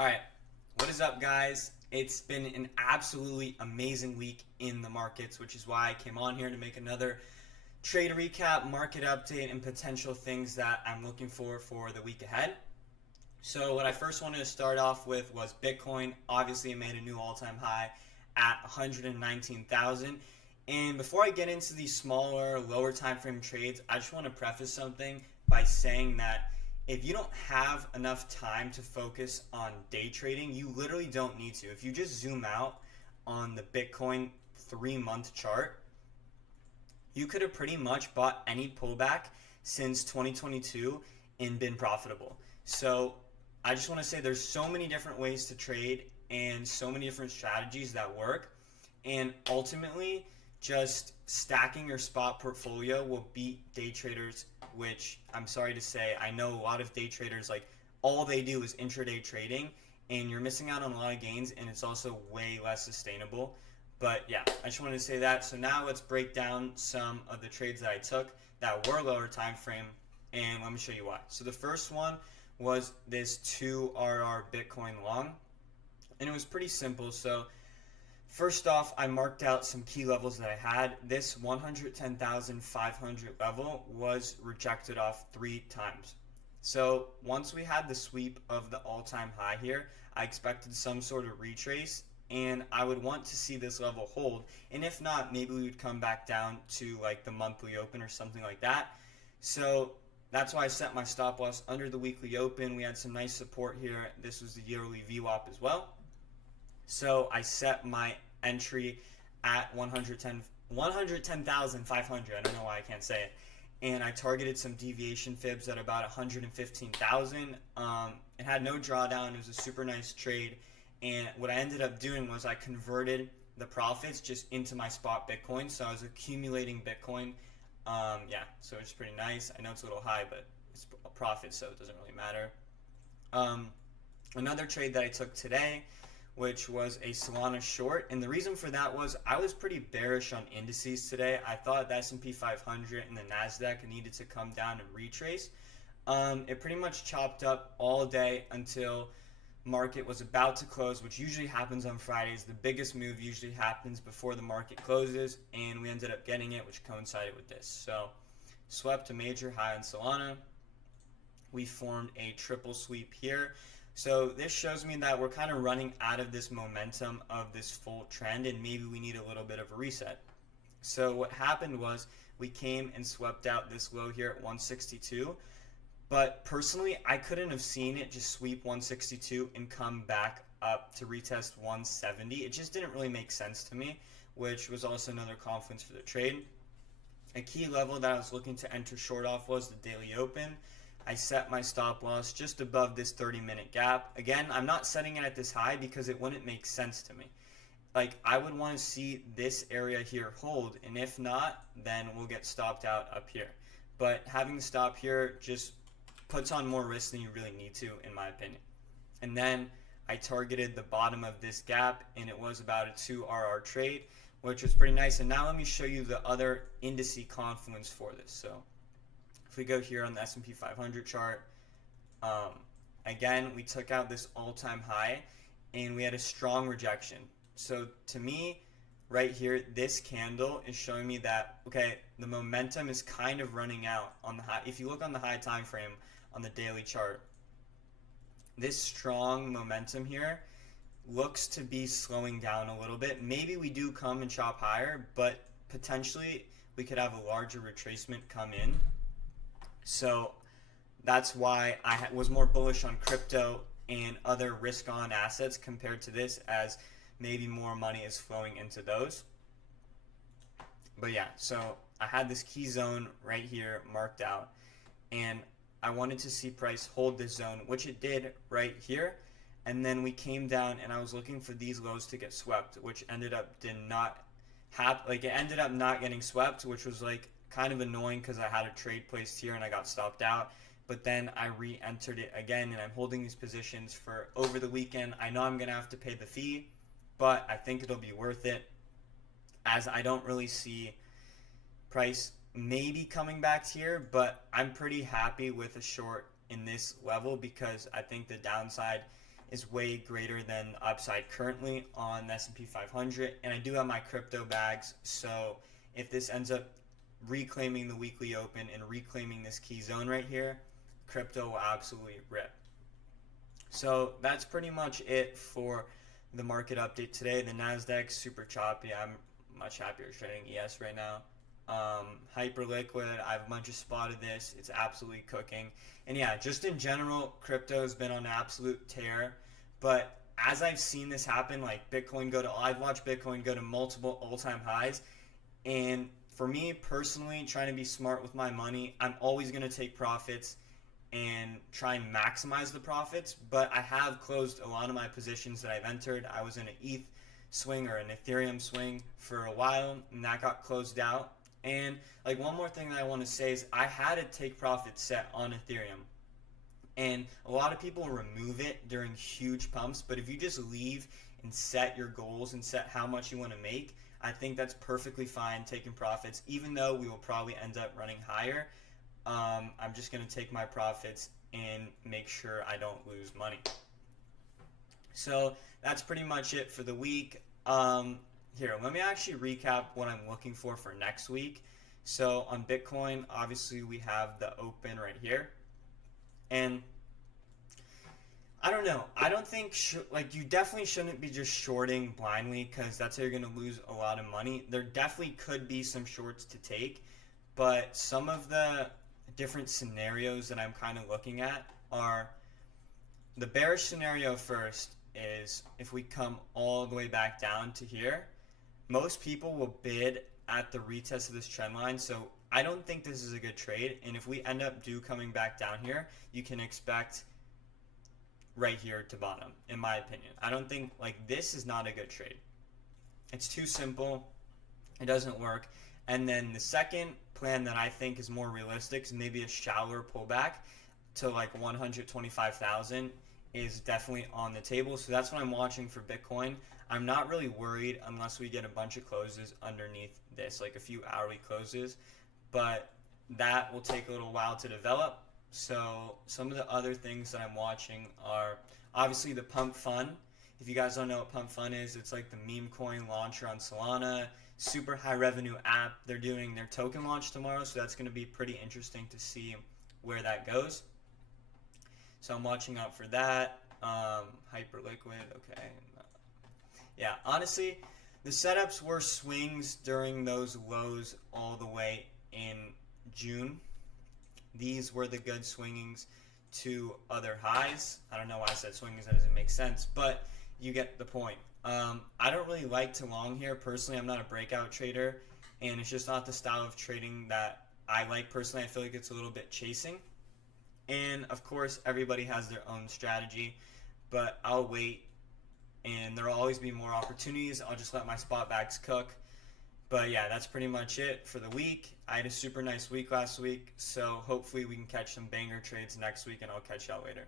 All right, what is up, guys? It's been an absolutely amazing week in the markets, which is why I came on here to make another trade recap, market update, and potential things that I'm looking for the week ahead. So, what I first wanted to start off with was Bitcoin. Obviously, it made a new all-time high at 119,000. And before I get into these smaller, lower time frame trades, I just want to preface something by saying that if you don't have enough time to focus on day trading, you literally don't need to. If you just zoom out on the Bitcoin 3 month chart, you could have pretty much bought any pullback since 2022 and been profitable. So I just want to say there's so many different ways to trade and so many different strategies that work. And ultimately, just stacking your spot portfolio will beat day traders, which I'm sorry to say, I know a lot of day traders, like, all they do is intraday trading, and you're missing out on a lot of gains, and it's also way less sustainable. But yeah, I just wanted to say that. So now let's break down some of the trades that I took that were lower time frame, and let me show you why. So the first one was this 2RR Bitcoin long, and it was pretty simple. So first off, I marked out some key levels that I had. This 110,500 level was rejected off 3 times. So once we had the sweep of the all-time high here, I expected some sort of retrace, and I would want to see this level hold. And if not, maybe we would come back down to like the monthly open or something like that. So that's why I set my stop loss under the weekly open. We had some nice support here. This was the yearly VWAP as well. So I set my entry at 110,500. I don't know why I can't say it. And I targeted some deviation fibs at about 115,000. It had no drawdown. It was a super nice trade. And what I ended up doing was I converted the profits just into my spot Bitcoin. So I was accumulating Bitcoin. Yeah, so it's pretty nice. I know it's a little high, but it's a profit, so it doesn't really matter. Um, Another trade that I took today, which was a Solana short, and the reason for that was I was pretty bearish on indices today. I thought the S&P 500 and the Nasdaq needed to come down and retrace. It pretty much chopped up all day until market was about to close, which usually happens on Fridays. The biggest move usually happens before the market closes, and we ended up getting it, which coincided with this. So swept a major high on Solana. We formed a triple sweep here. So this shows me that we're kind of running out of this momentum of this full trend, and maybe we need a little bit of a reset. So what happened was we came and swept out this low here at 162. But personally, I couldn't have seen it just sweep 162 and come back up to retest 170. It just didn't really make sense to me, which was also another confluence for the trade. A key level that I was looking to enter short off was the daily open. I set my stop loss just above this 30-minute gap. Again, I'm not setting it at this high because it wouldn't make sense to me. Like, I would want to see this area here hold, and if not, then we'll get stopped out up here. But having the stop here just puts on more risk than you really need to, in my opinion. And then I targeted the bottom of this gap, and it was about a 2RR trade, which was pretty nice. And now let me show you the other indice confluence for this. So if we go here on the S&P 500 chart, again, we took out this all-time high, and we had a strong rejection. So to me, right here, this candle is showing me that, okay, the momentum is kind of running out on the high. If you look on the high time frame on the daily chart, this strong momentum here looks to be slowing down a little bit. Maybe we do come and chop higher, but potentially we could have a larger retracement come in. So that's why I was more bullish on crypto and other risk-on assets compared to this, as maybe more money is flowing into those. But yeah, so I had this key zone right here marked out, and I wanted to see price hold this zone, which it did right here. And then we came down, and I was looking for these lows to get swept, which ended up did not happen. Like, it ended up not getting swept, which was like kind of annoying because I had a trade placed here and I got stopped out. But then I re-entered it again, and I'm holding these positions for over the weekend. I know I'm going to have to pay the fee, but I think it'll be worth it, as I don't really see price maybe coming back here, but I'm pretty happy with a short in this level because I think the downside is way greater than the upside currently on the S&P 500. And I do have my crypto bags, so if this ends up reclaiming the weekly open and reclaiming this key zone right here, crypto will absolutely rip. So that's pretty much it for the market update today. The Nasdaq's super choppy. I'm much happier trading ES right now. Hyper liquid. I've much spotted this. It's absolutely cooking. And yeah, just in general, crypto has been on an absolute tear. But as I've seen this happen, like I've watched Bitcoin go to multiple all-time highs. And for me personally, trying to be smart with my money, I'm always going to take profits and try and maximize the profits. But I have closed a lot of my positions that I've entered. I was in an ETH swing or an Ethereum swing for a while, and that got closed out. And like one more thing that I want to say is I had a take profit set on Ethereum. And a lot of people remove it during huge pumps, but if you just leave and set your goals and set how much you want to make, I think that's perfectly fine taking profits, even though we will probably end up running higher. I'm just going to take my profits and make sure I don't lose money. So that's pretty much it for the week. Here, let me actually recap what I'm looking for next week. So on Bitcoin, obviously we have the open right here. And I don't know. I don't think, you definitely shouldn't be just shorting blindly, because that's how you're going to lose a lot of money. There definitely could be some shorts to take, but some of the different scenarios that I'm kind of looking at are the bearish scenario first is if we come all the way back down to here, most people will bid at the retest of this trend line. So I don't think this is a good trade. And if we end up coming back down here, you can expect right here to bottom, in my opinion. I don't think, this is not a good trade. It's too simple. It doesn't work. And then the second plan that I think is more realistic is maybe a shallower pullback to 125,000 is definitely on the table. So that's what I'm watching for Bitcoin. I'm not really worried unless we get a bunch of closes underneath this, like a few hourly closes, but that will take a little while to develop. So some of the other things that I'm watching are obviously the Pump Fund. If you guys don't know what Pump Fund is, it's like the meme coin launcher on Solana, super high revenue app. They're doing their token launch tomorrow, so that's going to be pretty interesting to see where that goes. So I'm watching out for that. Hyperliquid, okay. Yeah, honestly, the setups were swings during those lows all the way in June. These were the good swingings to other highs. I don't know why I said swingings, that doesn't make sense, but you get the point. I don't really like to long here. Personally, I'm not a breakout trader, and it's just not the style of trading that I like personally. I feel like it's a little bit chasing. And of course, everybody has their own strategy, but I'll wait, and there will always be more opportunities. I'll just let my spot bags cook. But yeah, that's pretty much it for the week. I had a super nice week last week, so hopefully we can catch some banger trades next week, and I'll catch y'all later.